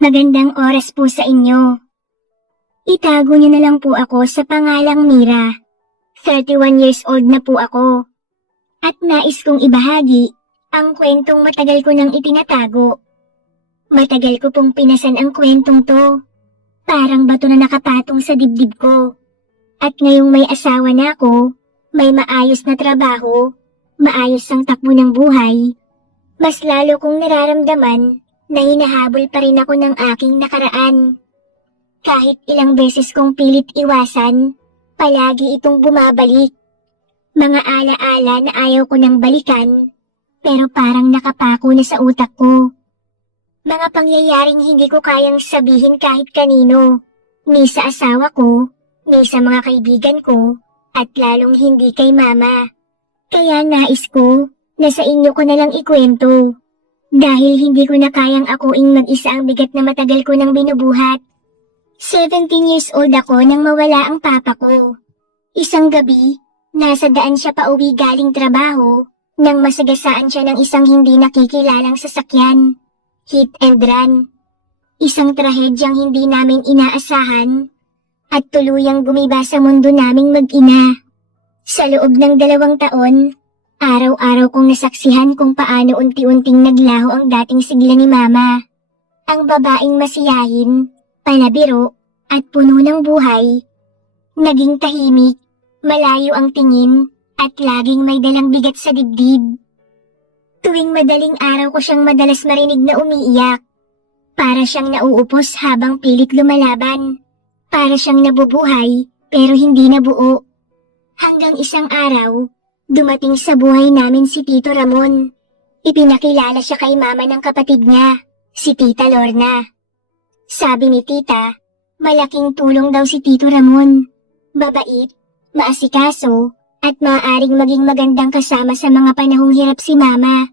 Magandang oras po sa inyo. Itago niyo na lang po ako sa pangalang Mira. 31 years old na po ako. At nais kong ibahagi ang kwentong matagal ko nang itinatago. Matagal ko pong pinasan ang kwentong to. Parang bato na nakapatong sa dibdib ko. At ngayong may asawa na ako, may maayos na trabaho, maayos ang takbo ng buhay, mas lalo kong nararamdaman na hinahabol pa rin ako ng aking nakaraan. Kahit ilang beses kong pilit iwasan, palagi itong bumabalik. Mga alaala na ayaw ko nang balikan, pero parang nakapako na sa utak ko. Mga pangyayaring hindi ko kayang sabihin kahit kanino, ni sa asawa ko, ni sa mga kaibigan ko, at lalong hindi kay mama. Kaya nais ko na sa inyo ko na lang ikwento. Dahil hindi ko na kayang akuing mag-isa ang bigat na matagal ko nang binubuhat. 17 years old ako nang mawala ang papa ko. Isang gabi, nasa daan siya pauwi galing trabaho, nang masagasaan siya ng isang hindi nakikilalang sasakyan. Hit and run. Isang trahedyang hindi namin inaasahan, at tuluyang gumiba sa mundo naming mag-ina. Sa loob ng 2 taon, araw-araw kong nasaksihan kung paano unti-unting naglaho ang dating sigla ni Mama. Ang babaeng masiyahin, panabiro, at puno ng buhay. Naging tahimik, malayo ang tingin, at laging may dalang bigat sa dibdib. Tuwing madaling araw ko siyang madalas marinig na umiiyak. Para siyang nauupos habang pilit lumalaban. Para siyang nabubuhay, pero hindi nabuo. Hanggang isang araw, dumating sa buhay namin si Tito Ramon. Ipinakilala siya kay mama ng kapatid niya, si Tita Lorna. Sabi ni Tita, malaking tulong daw si Tito Ramon. Babait, maasikaso, at maaaring maging magandang kasama sa mga panahong hirap si Mama.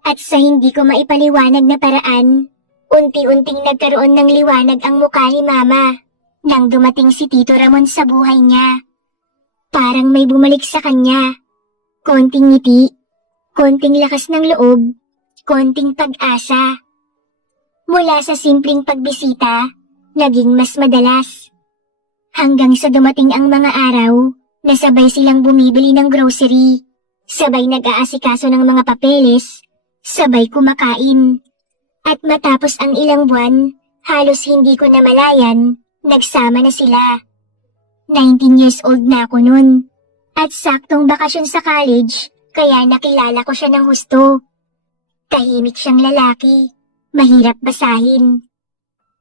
At sa hindi ko maipaliwanag na paraan, unti-unting nagkaroon ng liwanag ang mukha ni Mama nang dumating si Tito Ramon sa buhay niya. Parang may bumalik sa kanya. Konting ngiti, konting lakas ng loob, konting pag-asa. Mula sa simpleng pagbisita, naging mas madalas. Hanggang sa dumating ang mga araw, na sabay silang bumibili ng grocery, sabay nag-aasikaso ng mga papeles, sabay kumakain. At matapos ang ilang buwan, halos hindi ko namalayan, nagsama na sila. 19 years old na ako nun. At saktong bakasyon sa college, kaya nakilala ko siya ng husto. Tahimik siyang lalaki, mahirap basahin.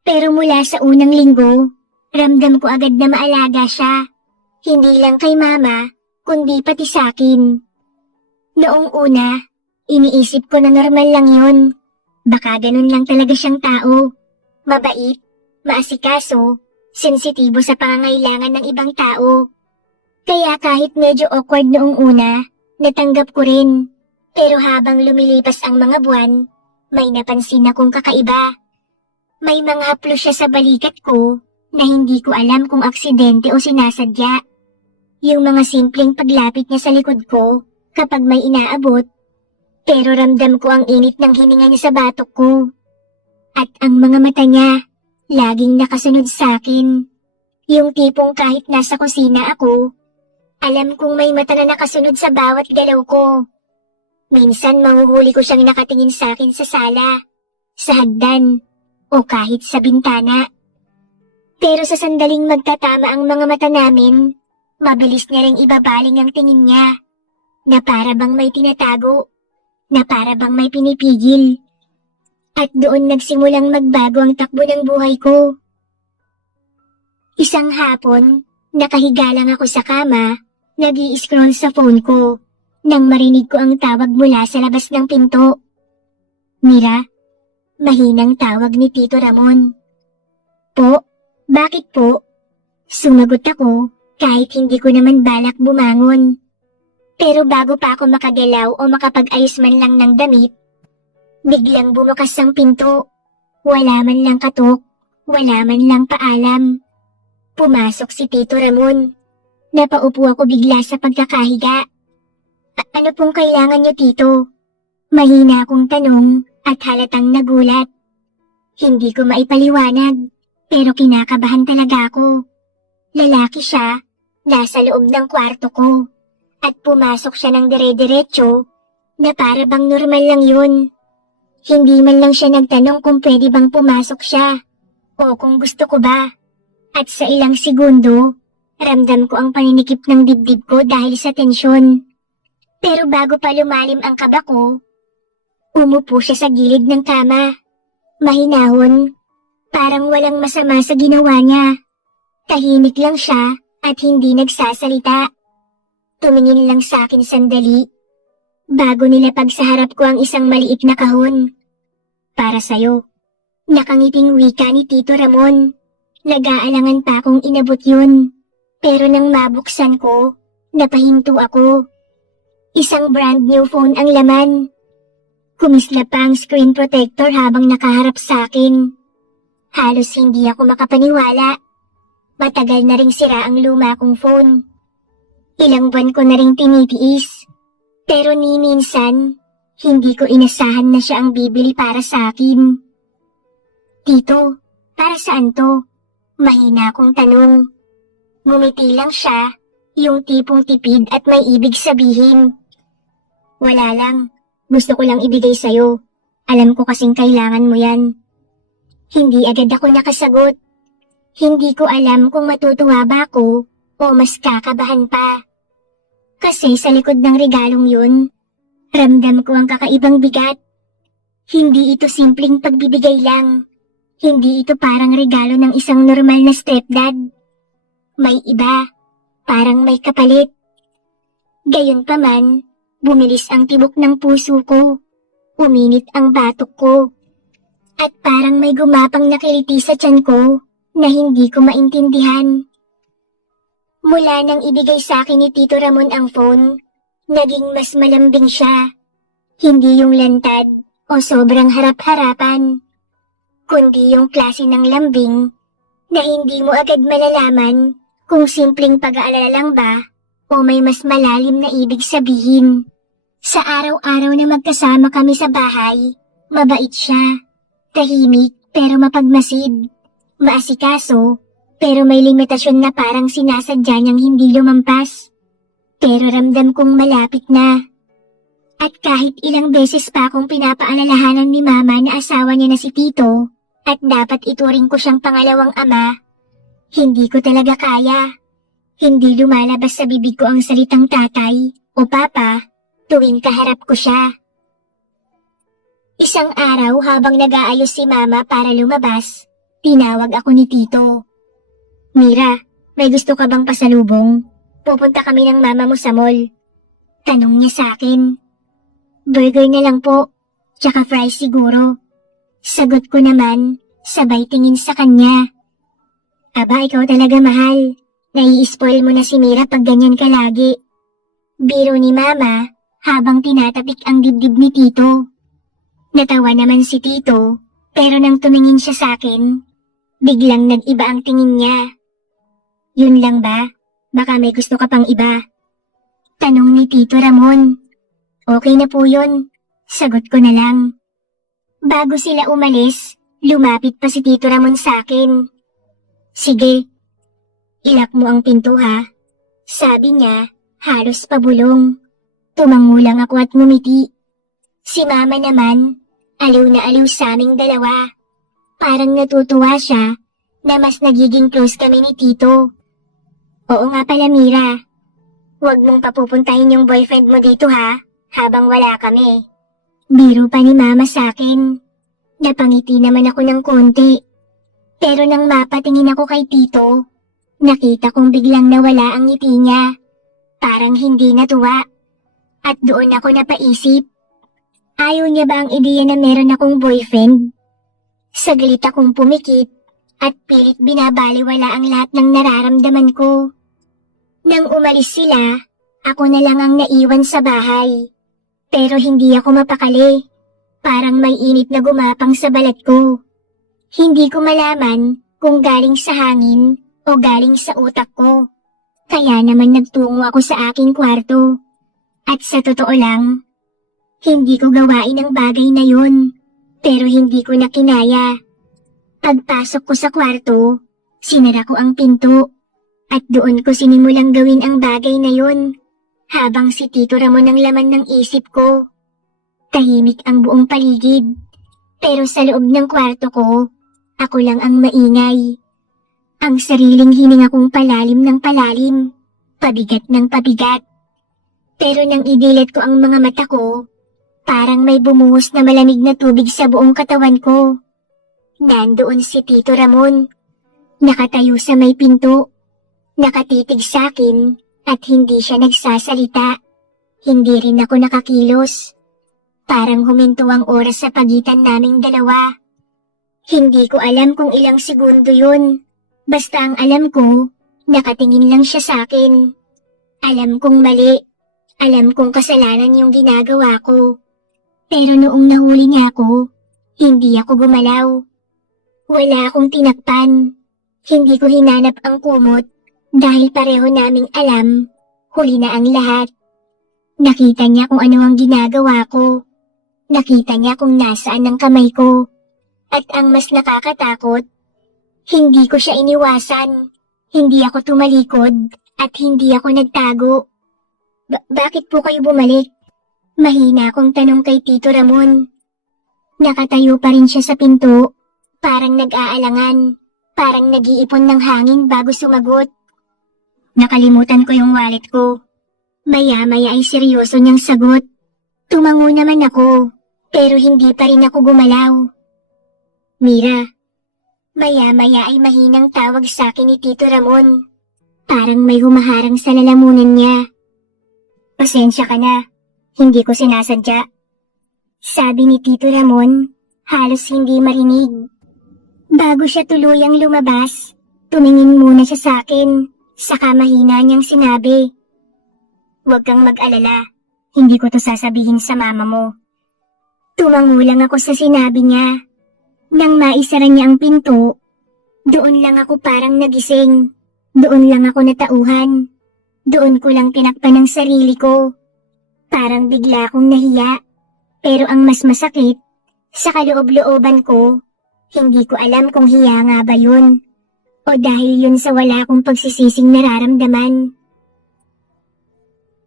Pero mula sa unang linggo, ramdam ko agad na maalaga siya. Hindi lang kay Mama, kundi pati sakin. Noong una, iniisip ko na normal lang yun. Baka ganun lang talaga siyang tao. Mabait, maasikaso, sensitibo sa pangangailangan ng ibang tao. Kaya kahit medyo awkward noong una, natanggap ko rin. Pero habang lumilipas ang mga buwan, may napansin akong kakaiba. May mga haplos siya sa balikat ko na hindi ko alam kung aksidente o sinasadya. Yung mga simpleng paglapit niya sa likod ko kapag may inaabot. Pero ramdam ko ang init ng hininga niya sa batok ko. At ang mga mata niya, laging nakasunod sa akin. Yung tipong kahit nasa kusina ako, alam kong may mata na nakasunod sa bawat galaw ko. Minsan mahuhuli ko siyang nakatingin sa akin sa sala, sa hagdan, o kahit sa bintana. Pero sa sandaling magtatama ang mga mata namin, mabilis niya ring ibabaling ang tingin niya, na para bang may tinatago, na para bang may pinipigil. At doon nagsimulang magbago ang takbo ng buhay ko. Isang hapon, nakahiga lang ako sa kama, nag-i-scroll sa phone ko, nang marinig ko ang tawag mula sa labas ng pinto. Mira, mahinang tawag ni Tito Ramon. Po, bakit po? Sumagot ako, kahit hindi ko naman balak bumangon. Pero bago pa ako makagalaw o makapag-ayos man lang ng damit, biglang bumukas ang pinto. Wala man lang katok, wala man lang paalam. Pumasok si Tito Ramon. Napaupo ako bigla sa pagkakahiga. Ano pong kailangan niyo, Tito? Mahina akong tanong at halatang nagulat. Hindi ko maipaliwanag, pero kinakabahan talaga ako. Lalaki siya, nasa loob ng kwarto ko, at pumasok siya ng dire-diretso na para bang normal lang yun. Hindi man lang siya nagtanong kung pwede bang pumasok siya o kung gusto ko ba. At sa ilang segundo, ramdam ko ang paninikip ng dibdib ko dahil sa tensyon. Pero bago pa lumalim ang kaba ko, umupo siya sa gilid ng kama. Mahinahon, parang walang masama sa ginawa niya. Tahimik lang siya at hindi nagsasalita. Tumingin lang sa akin sandali, bago nilapag sa harap ko ang isang maliit na kahon. Para sa'yo. Nakangiting wika ni Tito Ramon. Nag-aalangan pa akong inabot yun. Pero nang mabuksan ko, napahinto ako. Isang brand new phone ang laman. Kumislap pa ang screen protector habang nakaharap sa akin. Halos hindi ako makapaniwala. Matagal na ring sira ang luma kong phone. Ilang buwan ko na ring tinitiis. Pero ni minsan, hindi ko inasahan na siya ang bibili para sa akin. Tito, para saan to? Mahina akong tanong. Ngumiti lang siya, yung tipong tipid at may ibig sabihin. Wala lang. Gusto ko lang ibigay sa'yo. Alam ko kasing kailangan mo yan. Hindi agad ako nakasagot. Hindi ko alam kung matutuwa ba ako o mas kakabahan pa. Kasi sa likod ng regalong yun, ramdam ko ang kakaibang bigat. Hindi ito simpleng pagbibigay lang. Hindi ito parang regalo ng isang normal na stepdad. May iba, parang may kapalit. Gayunpaman, bumilis ang tibok ng puso ko. Uminit ang batok ko. At parang may gumapang nakiliti sa tiyan ko na hindi ko maintindihan. Mula nang ibigay sa akin ni Tito Ramon ang phone, naging mas malambing siya. Hindi yung lantad o sobrang harap-harapan, kundi yung klase ng lambing na hindi mo agad malalaman kung simpleng pag-aalala lang ba o may mas malalim na ibig sabihin. Sa araw-araw na magkasama kami sa bahay, mabait siya. Tahimik pero mapagmasid. Maasikaso pero may limitasyon na parang sinasadya niyang hindi lumampas. Pero ramdam kong malapit na. At kahit ilang beses pa akong pinapaalalahanan ni Mama na asawa niya na si Tito at dapat ituring ko siyang pangalawang ama, hindi ko talaga kaya. Hindi lumalabas sa bibig ko ang salitang tatay o papa tuwing kaharap ko siya. Isang araw habang nag-aayos si Mama para lumabas, tinawag ako ni Tito. Mira, may gusto ka bang pasalubong? Pupunta kami ng mama mo sa mall. Tanong niya sa akin. Burger na lang po, tsaka fries siguro. Sagot ko naman, sabay tingin sa kanya. Aba, ikaw talaga mahal. Nai-spoil mo na si Mira pag ganyan ka lagi. Biro ni Mama habang tinatapik ang dibdib ni Tito. Natawa naman si Tito, pero nang tumingin siya sa akin, biglang nag-iba ang tingin niya. Yun lang ba? Baka may gusto ka pang iba. Tanong ni Tito Ramon. Okay na po yun. Sagot ko na lang. Bago sila umalis, lumapit pa si Tito Ramon sa akin. Sige, ilak mo ang pinto ha. Sabi niya, halos pabulong. Tumango lang ako at ngumiti. Si Mama naman, aliw na aliw sa aming dalawa. Parang natutuwa siya na mas nagiging close kami ni Tito. Oo nga pala Mira, huwag mong papupuntahin yung boyfriend mo dito ha, habang wala kami. Biro pa ni Mama sa akin. Napangiti naman ako ng konti. Pero nang mapatingin ako kay Tito, nakita kong biglang nawala ang ngiti niya. Parang hindi natuwa. At doon ako napaisip. Ayaw niya ba ang ideya na meron akong boyfriend? Saglit akong pumikit at pilit binabaliwala ang lahat ng nararamdaman ko. Nang umalis sila, ako na lang ang naiwan sa bahay. Pero hindi ako mapakali. Parang may init na gumapang sa balat ko. Hindi ko malaman kung galing sa hangin o galing sa utak ko. Kaya naman nagtungo ako sa aking kwarto. At sa totoo lang, hindi ko gawain ang bagay na yun. Pero hindi ko na kinaya. Pagpasok ko sa kwarto, sinara ko ang pinto at doon ko sinimulang gawin ang bagay na yun habang si Tito Ramon ang laman ng isip ko. Tahimik ang buong paligid, pero sa loob ng kwarto ko, ako lang ang maingay. Ang sariling hininga kong palalim ng palalim, pabigat ng pabigat. Pero nang idilat ko ang mga mata ko, parang may bumuhos na malamig na tubig sa buong katawan ko. Nandoon si Tito Ramon, nakatayo sa may pinto, nakatitig sa akin at hindi siya nagsasalita. Hindi rin ako nakakilos. Parang huminto ang oras sa pagitan naming dalawa. Hindi ko alam kung ilang segundo yun. Basta ang alam ko, nakatingin lang siya sa akin. Alam kong mali. Alam kong kasalanan yung ginagawa ko. Pero noong nahuli niya ako, hindi ako gumalaw. Wala akong tinakpan. Hindi ko hinanap ang kumot dahil pareho naming alam, huli na ang lahat. Nakita niya kung ano ang ginagawa ko. Nakita niya kung nasaan ang kamay ko. At ang mas nakakatakot, hindi ko siya iniwasan. Hindi ako tumalikod at hindi ako nagtago. Bakit po kayo bumalik? Mahina akong tanong kay Tito Ramon. Nakatayo pa rin siya sa pinto, parang nag-aalangan, parang nag-iipon ng hangin bago sumagot. Nakalimutan ko yung wallet ko. Maya-maya ay seryoso niyang sagot. Tumango naman ako, pero hindi pa rin ako gumalaw. Mira, maya-maya ay mahinang tawag sa akin ni Tito Ramon. Parang may humaharang sa lalamunan niya. Pasensya ka na, hindi ko sinasadya. Sabi ni Tito Ramon, halos hindi marinig. Bago siya tuluyang lumabas, tumingin muna siya sa akin, saka mahina niyang sinabi. Huwag kang mag-alala, hindi ko to sasabihin sa mama mo. Tumango lang ako sa sinabi niya. Nang maisara niya ang pinto, doon lang ako parang nagising. Doon lang ako natauhan. Doon ko lang tinakpan ang sarili ko. Parang bigla akong nahiya. Pero ang mas masakit, sa kaloob-looban ko, hindi ko alam kung hiya nga ba yun. O dahil yun sa wala akong pagsisising nararamdaman.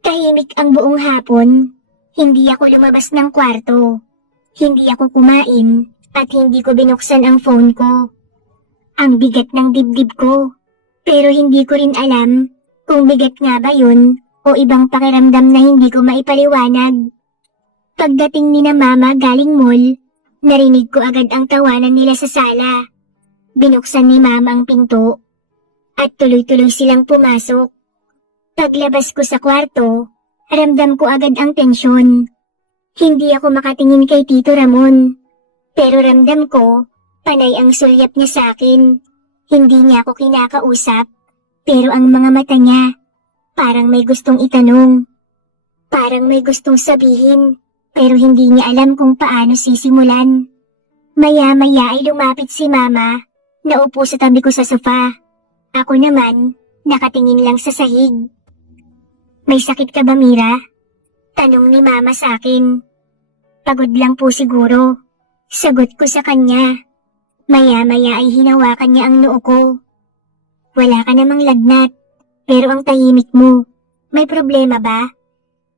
Tahimik ang buong hapon. Hindi ako lumabas ng kwarto. Hindi ako kumain. At hindi ko binuksan ang phone ko. Ang bigat ng dibdib ko. Pero hindi ko rin alam kung bigat nga ba yun o ibang pakiramdam na hindi ko maipaliwanag. Pagdating ni na mama galing mall, narinig ko agad ang tawanan nila sa sala. Binuksan ni mama ang pinto at tuloy-tuloy silang pumasok. Paglabas ko sa kwarto, ramdam ko agad ang tensyon. Hindi ako makatingin kay Tito Ramon. Pero ramdam ko, panay ang sulyap niya sa akin. Hindi niya ako kinakausap, pero ang mga mata niya, parang may gustong itanong. Parang may gustong sabihin, pero hindi niya alam kung paano sisimulan. Maya-maya ay lumapit si mama, naupo sa tabi ko sa sofa. Ako naman, nakatingin lang sa sahig. May sakit ka ba, Mira? Tanong ni mama sa akin. Pagod lang po siguro. Sagot ko sa kanya. Maya-maya ay hinawakan niya ang noo ko. Wala ka namang lagnat, pero ang tahimik mo. May problema ba?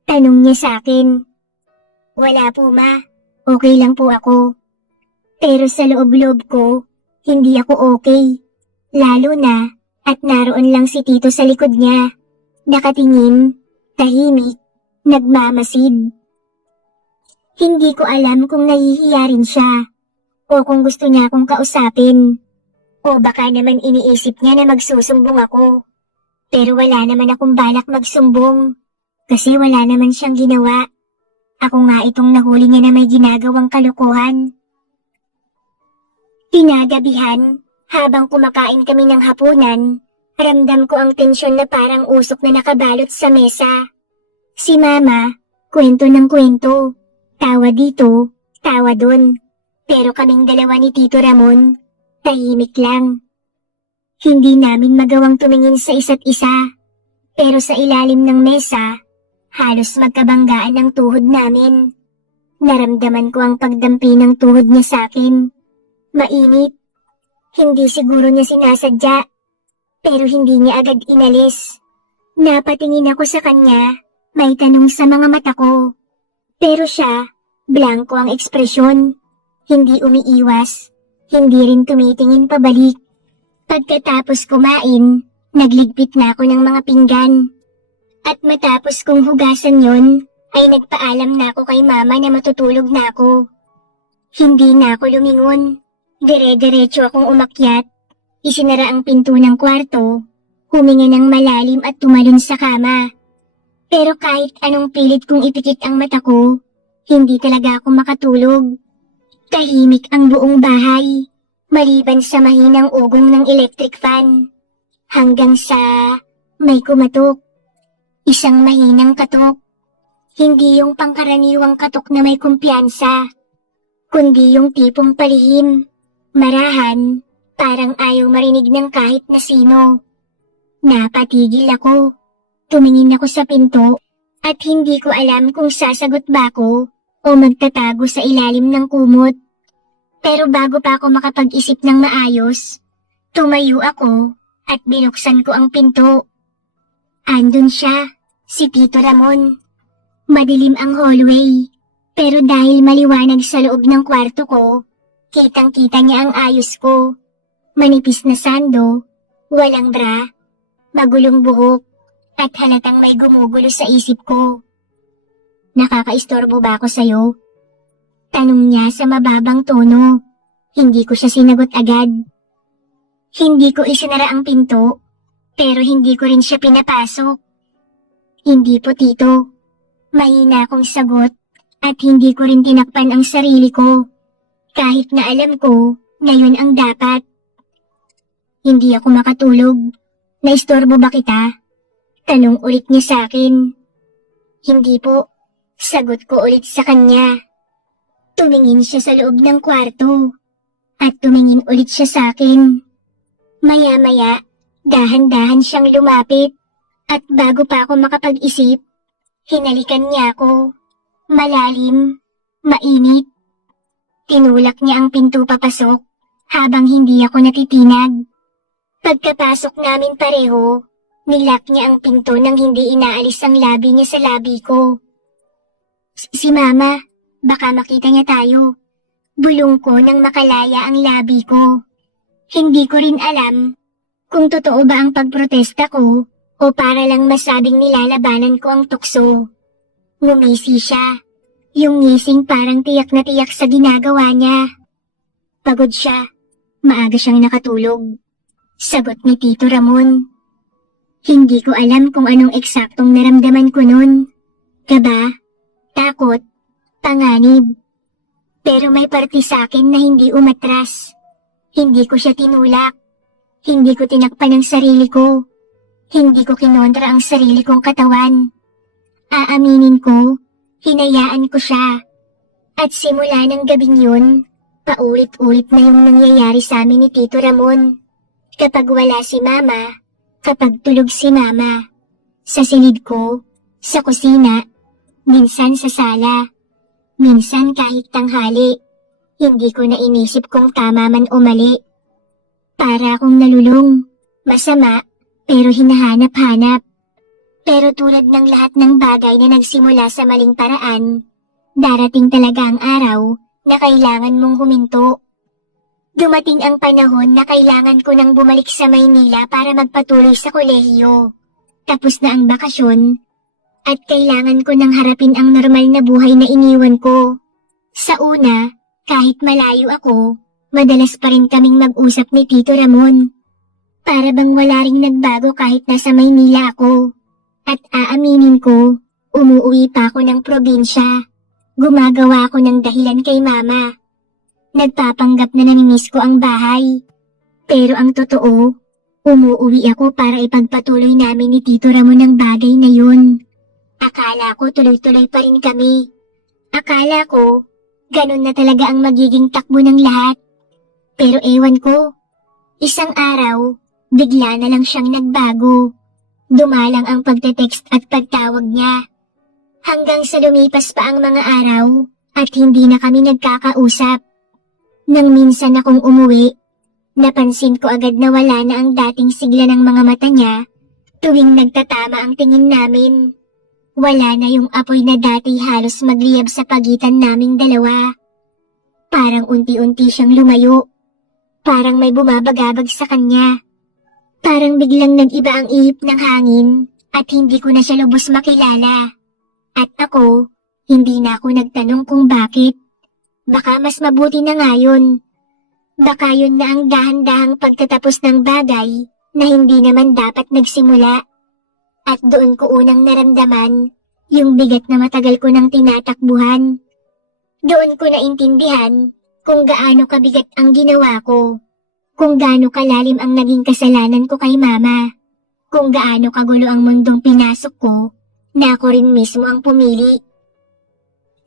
Tanong niya sa akin. Wala po ma, okay lang po ako. Pero sa loob-loob ko, hindi ako okay. Lalo na, at naroon lang si Tito sa likod niya. Nakatingin, tahimik, nagmamasid. Hindi ko alam kung nahihiya rin siya o kung gusto niya akong kausapin. O baka naman iniisip niya na magsusumbong ako. Pero wala naman akong balak magsumbong kasi wala naman siyang ginawa. Ako nga itong nahuli niya na may ginagawang kalokohan. Kinagabihan, habang kumakain kami ng hapunan, ramdam ko ang tensyon na parang usok na nakabalot sa mesa. Si Mama, kwento ng kwento. Tawa dito, tawa dun. Pero kaming dalawa ni Tito Ramon, tahimik lang. Hindi namin magawang tumingin sa isa't isa. Pero sa ilalim ng mesa, halos magkabanggaan ng tuhod namin. Naramdaman ko ang pagdampi ng tuhod niya sa akin. Mainit. Hindi siguro niya sinasadya, pero hindi niya agad inalis. Napatingin ako sa kanya, may tanong sa mga mata ko. Pero siya, blanko ang ekspresyon. Hindi umiiwas, hindi rin tumitingin pabalik. Pagkatapos kumain, nagligpit na ako ng mga pinggan. At matapos kong hugasan yon, ay nagpaalam na ako kay mama na matutulog na ako. Hindi na ako lumingon. Dire-diretso akong umakyat. Isinara ang pinto ng kwarto, huminga ng malalim at tumalon sa kama. Pero kahit anong pilit kong ipikit ang mata ko, hindi talaga ako makatulog. Tahimik ang buong bahay, maliban sa mahinang ugong ng electric fan. Hanggang sa may kumatok. Isang mahinang katok. Hindi yung pangkaraniwang katok na may kumpiyansa, kundi yung tipong palihim, marahan, parang ayaw marinig ng kahit na sino. Napatigil ako. Tumingin ako sa pinto at hindi ko alam kung sasagot ba ako o magtatago sa ilalim ng kumot. Pero bago pa ako makapag-isip ng maayos, tumayo ako at binuksan ko ang pinto. Andun siya, si Tito Ramon. Madilim ang hallway, pero dahil maliwanag sa loob ng kwarto ko, kitang-kita niya ang ayos ko. Manipis na sando, walang bra, magulong buhok, at halatang may gumugulo sa isip ko. Nakakaistorbo ba ako sa'yo? Tanong niya sa mababang tono. Hindi ko siya sinagot agad. Hindi ko isinara ang pinto, pero hindi ko rin siya pinapasok. Hindi po, Tito. Mahina akong sagot at hindi ko rin tinakpan ang sarili ko. Kahit na alam ko na yun ang dapat. Hindi ako makatulog. Naistorbo ba kita? Tanong ulit niya sa akin. Hindi po. Sagot ko ulit sa kanya. Tumingin siya sa loob ng kwarto. At tumingin ulit siya sa akin. Maya-maya, dahan-dahan siyang lumapit. At bago pa ako makapag-isip, hinalikan niya ako. Malalim, mainit. Tinulak niya ang pinto papasok habang hindi ako natitinag. Pagkapasok namin pareho, nilak niya ang pinto nang hindi inaalis ang labi niya sa labi ko. Si Mama, baka makita niya tayo. Bulong ko nang makalaya ang labi ko. Hindi ko rin alam kung totoo ba ang pagprotesta ko o para lang masabing nilalabanan ko ang tukso. Ngumisi siya. Yung ngising parang tiyak na tiyak sa ginagawa niya. Pagod siya. Maaga siyang nakatulog. Sagot ni Tito Ramon. Hindi ko alam kung anong eksaktong naramdaman ko nun. Kaba, takot, panganib. Pero may parte sa akin na hindi umatras. Hindi ko siya tinulak. Hindi ko tinakpan ang sarili ko. Hindi ko kinontra ang sarili kong katawan. Aaminin ko, hinayaan ko siya. At simula ng gabing yun, paulit-ulit na yung nangyayari sa amin ni Tito Ramon. Kapag wala si Mama, kapag tulog si Mama. Sa silid ko, sa kusina, minsan sa sala. Minsan kahit tanghali, hindi ko na inisip kung tama man o mali. Para akong nalulung, masama, pero hinahanap-hanap. Pero tulad ng lahat ng bagay na nagsimula sa maling paraan, darating talaga ang araw na kailangan mong huminto. Dumating ang panahon na kailangan ko nang bumalik sa Maynila para magpatuloy sa kolehiyo. Tapos na ang bakasyon, at kailangan ko nang harapin ang normal na buhay na iniwan ko. Sa una, kahit malayo ako, madalas pa rin kaming mag-usap ni Tito Ramon. Para bang wala ring nagbago kahit nasa Maynila ako. At aaminin ko, umuwi pa ako ng probinsya. Gumagawa ako ng dahilan kay Mama. Nagpapanggap na namimiss ko ang bahay. Pero ang totoo, umuwi ako para ipagpatuloy namin ni Tito Ramon ang bagay na yun. Akala ko tuloy-tuloy pa rin kami. Akala ko, ganun na talaga ang magiging takbo ng lahat. Pero ewan ko, isang araw, bigla na lang siyang nagbago. Dumalang ang pagte-text at pagtawag niya. Hanggang sa lumipas pa ang mga araw at hindi na kami nagkakausap. Nang minsan akong umuwi, Napansin ko agad na wala na ang dating sigla ng mga mata niya tuwing nagtatama ang tingin namin. Wala na yung apoy na dati halos magliyab sa pagitan naming dalawa. Parang unti-unti siyang lumayo. Parang may bumabagabag sa kanya. Parang biglang nag-iba ang ihip ng hangin at hindi ko na siya lubos makilala. At ako, hindi na ako nagtanong kung bakit. Baka mas mabuti na nga yun. Baka yun na ang dahan-dahang pagtatapos ng bagay na hindi naman dapat nagsimula. At doon ko unang naramdaman yung bigat na matagal ko nang tinatakbuhan. Doon ko naintindihan kung gaano kabigat ang ginawa ko. Kung gaano kalalim ang naging kasalanan ko kay mama. Kung gaano kagulo ang mundong pinasok ko na ako rin mismo ang pumili.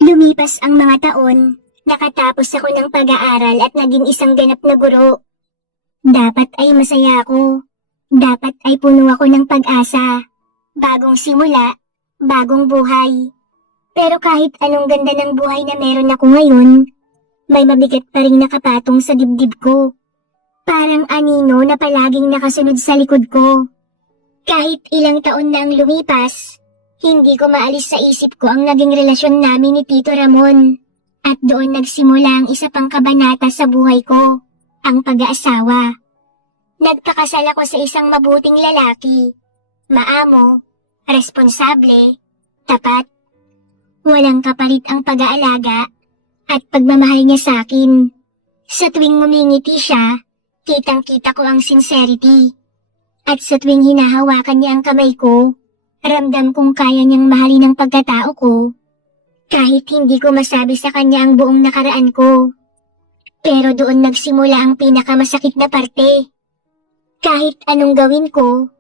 Lumipas ang mga taon. Nakatapos ako ng pag-aaral at naging isang ganap na guro. Dapat ay masaya ako. Dapat ay puno ako ng pag-asa. Bagong simula, bagong buhay. Pero kahit anong ganda ng buhay na meron ako ngayon, may mabigat pa rin nakapatong sa dibdib ko. Parang anino na palaging nakasunod sa likod ko. Kahit ilang taon na ang lumipas, hindi ko maalis sa isip ko ang naging relasyon namin ni Tito Ramon. At doon nagsimula ang isa pang kabanata sa buhay ko, ang pag-aasawa. Nagpakasal ako sa isang mabuting lalaki, maamo, responsable, tapat. Walang kapalit ang pag-aalaga at pagmamahal niya sa akin. Sa tuwing ngumingiti siya, kitang-kita ko ang sincerity. At sa tuwing hinahawakan niya ang kamay ko, ramdam kong kaya niyang mahalin ang pagkatao ko. Kahit hindi ko masabi sa kanya ang buong nakaraan ko. Pero doon nagsimula ang pinakamasakit na parte. Kahit anong gawin ko,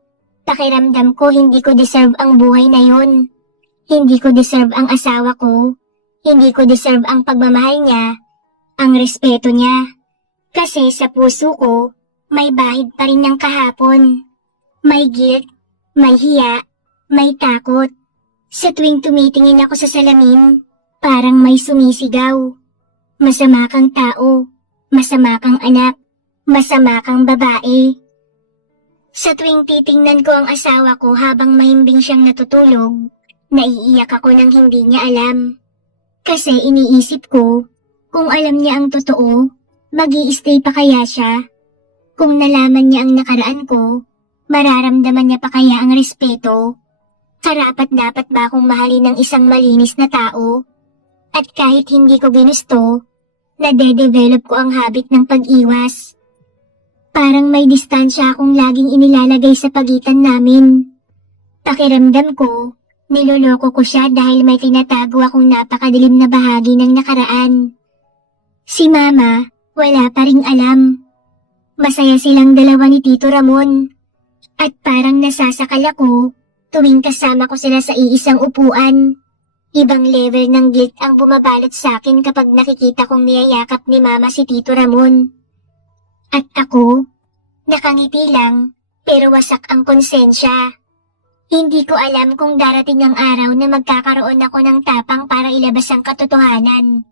pakiramdam ko hindi ko deserve ang buhay na yun. Hindi ko deserve ang asawa ko. Hindi ko deserve ang pagmamahal niya, ang respeto niya. Kasi sa puso ko, may bahid pa rin ng kahapon. May guilt, may hiya, may takot. Sa tuwing tumitingin ako sa salamin, parang may sumisigaw. Masama kang tao, masama kang anak, masama kang babae. Sa tuwing titingnan ko ang asawa ko habang mahimbing siyang natutulog, naiiyak ako nang hindi niya alam. Kasi iniisip ko, kung alam niya ang totoo, mag-i-stay pa kaya siya? Kung nalaman niya ang nakaraan ko, mararamdaman niya pa kaya ang respeto? Karapat-dapat ba akong mahalin ng isang malinis na tao? At kahit hindi ko ginusto, nade-develop ko ang habit ng pag-iwas. Parang may distansya akong laging inilalagay sa pagitan namin. Pakiramdam ko, niloloko ko siya dahil may tinatago akong napakadilim na bahagi ng nakaraan. Si Mama, wala pa ring alam. Masaya silang dalawa ni Tito Ramon. At parang nasasakal ako tuwing kasama ko sila sa iisang upuan. Ibang level ng guilt ang bumabalot sa akin kapag nakikita kong niyayakap ni Mama si Tito Ramon. At ako, nakangiti lang, pero wasak ang konsensya. Hindi ko alam kung darating ang araw na magkakaroon ako ng tapang para ilabas ang katotohanan.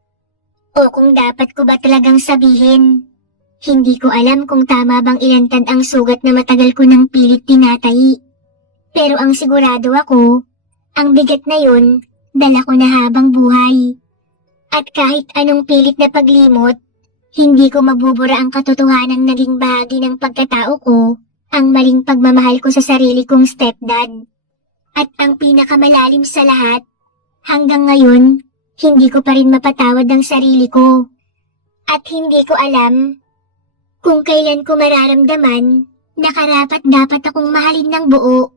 O kung dapat ko ba talagang sabihin. Hindi ko alam kung tama bang ilantad ang sugat na matagal ko nang pilit tinatahi. Pero ang sigurado ako, ang bigat na yun, dala ko na habang buhay. At kahit anong pilit na paglimot, hindi ko mabubura ang katotohanan naging bahagi ng pagkatao ko, ang maling pagmamahal ko sa sarili kong stepdad. At ang pinakamalalim sa lahat, hanggang ngayon, hindi ko pa rin mapatawad ang sarili ko. At hindi ko alam kung kailan ko mararamdaman na karapat dapat akong mahalin ng buo.